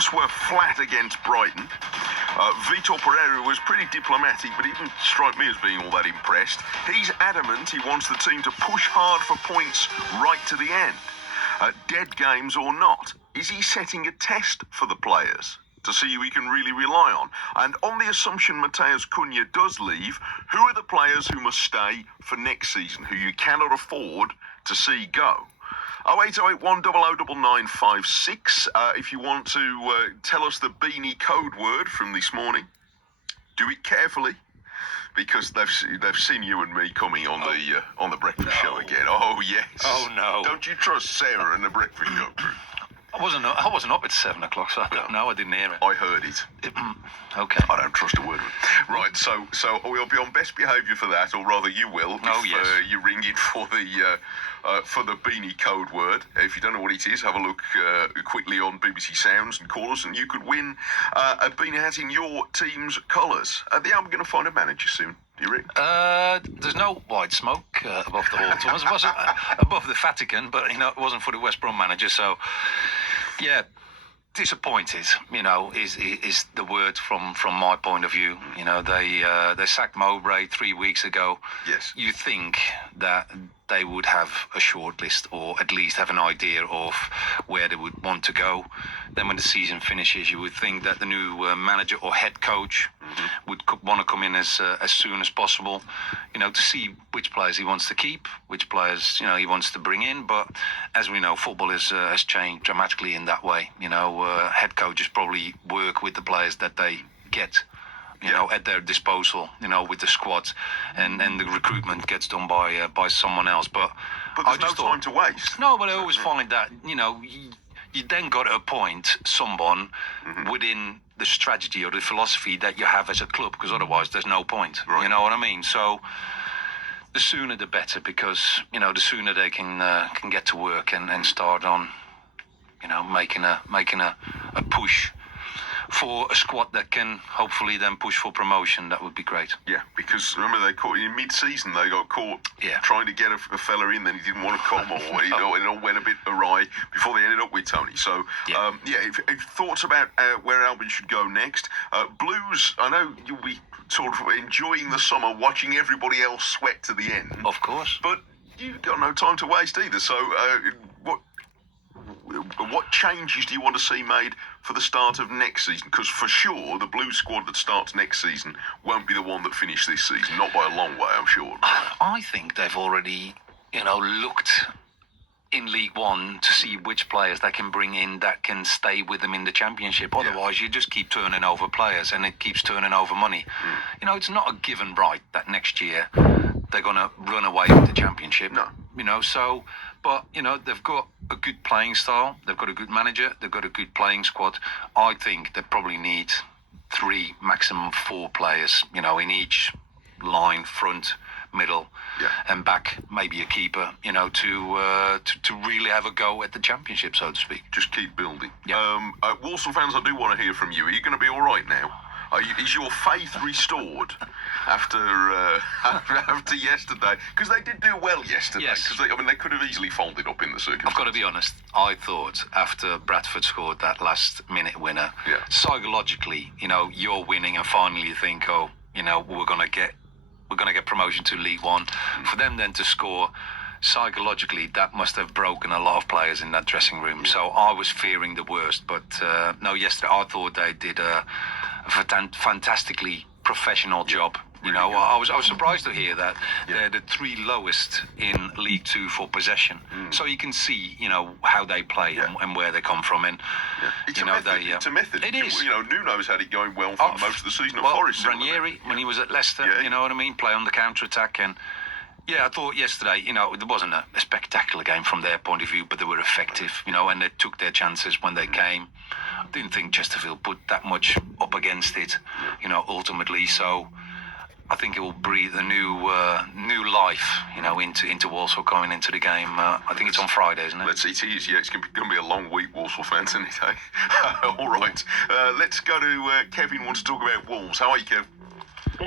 Wolves were flat against Brighton. Vitor Pereira was pretty diplomatic, but he didn't strike me as being all that impressed. He's adamant he wants the team to push hard for points right to the end. Dead games or not, is he setting a test for the players to see who he can really rely on? And on the assumption Mateus Cunha does leave, who are the players who must stay for next season, who you cannot afford to see go? 08081 009956. If you want to tell us the Beanie code word from this morning, do it carefully, because they've seen you and me coming on the breakfast show again. Oh yes. Oh no. Don't you trust Sarah and the breakfast show crew? I wasn't up at 7 o'clock, so I don't know. I didn't hear it. I heard it. Okay. I don't trust a word of it. Right, so we'll be on best behaviour for that, or rather you will. Oh, if, yes. You ring in for the Beanie code word. If you don't know what it is, have a look quickly on BBC Sounds and call us, and you could win a Beanie hat in your team's colours. Are we going to find a manager soon? Do you reckon? There's no white smoke above the Hawthorns. It wasn't above the Vatican, but it wasn't for the West Brom manager. So, yeah, disappointed. Is the word from my point of view. They sacked Mowbray 3 weeks ago. Yes. You think that they would have a short list, or at least have an idea of where they would want to go. Then when the season finishes, you would think that the new manager or head coach would want to come in as soon as possible, to see which players he wants to keep, which players he wants to bring in. But as we know, football has changed dramatically in that way. Head coaches probably work with the players that they get at their disposal, with the squad, and the recruitment gets done by someone else. But there's no time to waste. No, but I always find that, you then got to appoint someone within the strategy or the philosophy that you have as a club, because otherwise there's no point. Right. You know what I mean? So the sooner the better, because, the sooner they can get to work and start on, making a push for a squad that can hopefully then push for promotion. That would be great. Yeah, because remember they caught in mid-season. They got caught trying to get a fella in, then he didn't want to come, or it all went a bit awry before they ended up with Tony. So if thoughts about where Albion should go next. Blues, I know you'll be sort of enjoying the summer, watching everybody else sweat to the end. Of course. But you've got no time to waste either. So what changes do you want to see made for the start of next season? Because for sure, the Blues squad that starts next season won't be the one that finished this season. Not by a long way, I'm sure. I think they've already, looked in League One to see which players they can bring in that can stay with them in the Championship. Otherwise, you just keep turning over players, and it keeps turning over money. It's not a given right that next year they're going to run away with the Championship. No. But they've got a good playing style, they've got a good manager, they've got a good playing squad. I think they probably need 3, maximum 4 players, in each line, front, middle, and back, maybe a keeper, to really have a go at the Championship, so to speak. Just keep building. Yeah. Walsall fans, I do want to hear from you. Are you going to be all right now? Is your faith restored after yesterday? Because they did do well yesterday. Yes. Because they could have easily folded up in the circumstances. I've got to be honest. I thought after Bradford scored that last-minute winner, psychologically, you're winning, and finally you think, we're going to get promotion to League One. For them then to score, psychologically, that must have broken a lot of players in that dressing room. So I was fearing the worst. But no, yesterday I thought they did a fantastically professional job. I was surprised to hear that they're the 3 lowest in League Two for possession. So you can see, how they play and where they come from. And it's a method. It's a method. It is. Nuno's had it going well for most of the season at Forest. Ranieri, when he was at Leicester, you know what I mean, play on the counter-attack. And I thought yesterday, there wasn't a spectacular game from their point of view, but they were effective, and they took their chances when they came. I didn't think Chesterfield put that much up against it, ultimately. So I think it will breathe a new life, into Walsall going into the game. I think it's on Friday, isn't it? It is. Yeah, it's going to be a long week, Walsall fans, isn't it? All right. Let's go to Kevin. Wants to talk about Wolves. How are you, Kev?